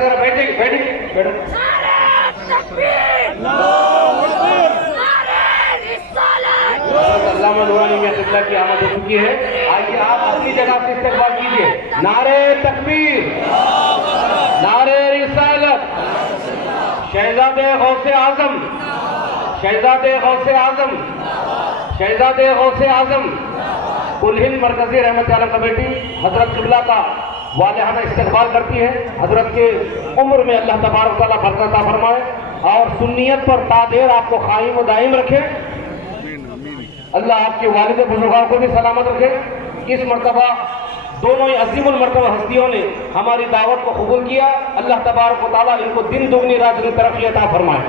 जरा बैठेंगे बैठेंगे बैठो। अल्लामा नूरानी मियां क़िबला की आमद हो चुकी है। आइए आप अपनी जगह से इस्तकबाल कीजिए। नारे तकबीर, नारे रिसालत, शहजादे गौसे आजम, शहजादे गौसे आजम, शहजादे गौसे आजम, कुल हिंद मरकजी रहमत आलम कमेटी हजरत क़िबला का वालिहाना इस्तकबाल करती है। हजरत के उम्र में अल्लाह तबारक तआला बरकत अता फरमाए और सुन्नियत पर तादेर आपको कायम व दायम रखे। अल्लाह आपके वालिद बुजुर्गों को भी सलामत रखे। इस मरतबा दोनों ही अजीमुल मरतबा हस्तियों ने हमारी दावत को कबूल किया। अल्लाह तबारक व तआला इनको दिन दुगनी रात दुगनी तरक्की अता फरमाए।